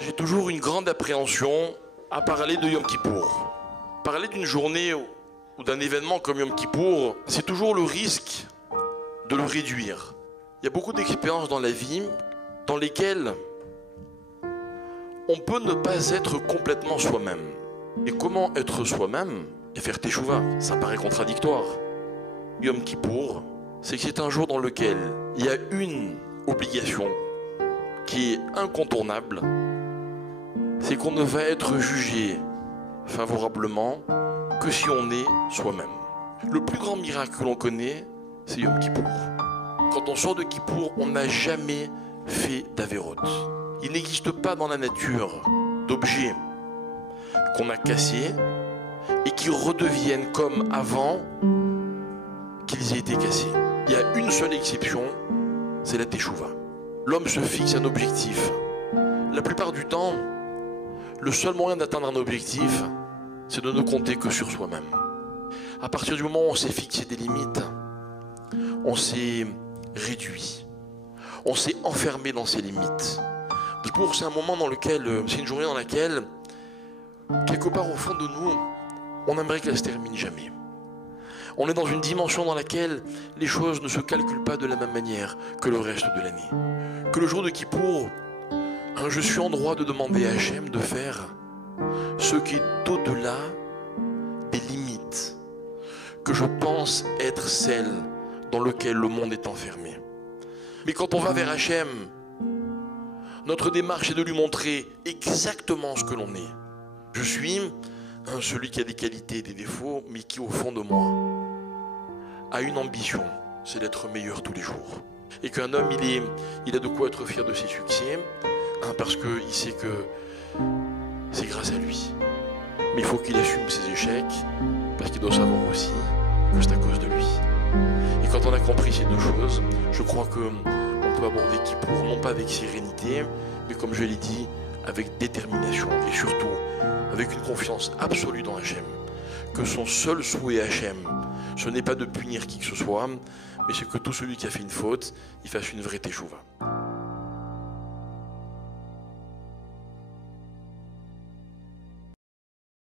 J'ai toujours une grande appréhension à parler de Yom Kippour. Parler d'une journée ou d'un événement comme Yom Kippour, c'est toujours le risque de le réduire. Il y a beaucoup d'expériences dans la vie dans lesquelles on peut ne pas être complètement soi-même. Et comment être soi-même et faire teshuva? Ça paraît contradictoire. Yom Kippour, c'est que c'est un jour dans lequel il y a une obligation qui est incontournable, c'est qu'on ne va être jugé favorablement que si on est soi-même. Le plus grand miracle que l'on connaît, c'est Yom Kippour. Quand on sort de Kippour, on n'a jamais fait d'avéroth. Il n'existe pas dans la nature d'objets qu'on a cassés et qui redeviennent comme avant qu'ils aient été cassés. Il y a une seule exception, c'est la teshuva. L'homme se fixe un objectif. La plupart du temps, le seul moyen d'atteindre un objectif, c'est de ne compter que sur soi-même. À partir du moment où on s'est fixé des limites, on s'est réduit, on s'est enfermé dans ses limites. Kippour, c'est un moment dans lequel, c'est une journée dans laquelle, quelque part au fond de nous, on aimerait qu'elle se termine jamais. On est dans une dimension dans laquelle les choses ne se calculent pas de la même manière que le reste de l'année. Que le jour de Kippour, je suis en droit de demander à Hachem de faire ce qui est au-delà des limites que je pense être celles dans lesquelles le monde est enfermé. Mais quand on va vers Hachem, notre démarche est de lui montrer exactement ce que l'on est. Je suis celui qui a des qualités et des défauts, mais qui au fond de moi a une ambition, c'est d'être meilleur tous les jours. Et qu'un homme, il a de quoi être fier de ses succès, parce qu'il sait que c'est grâce à lui. Mais il faut qu'il assume ses échecs, parce qu'il doit savoir aussi que c'est à cause de lui. Et quand on a compris ces deux choses, je crois qu'on peut aborder Kippour, non pas avec sérénité, mais comme je l'ai dit, avec détermination et surtout avec une confiance absolue dans Hachem. Que son seul souhait Hachem, ce n'est pas de punir qui que ce soit, mais c'est que tout celui qui a fait une faute, il fasse une vraie teshuva.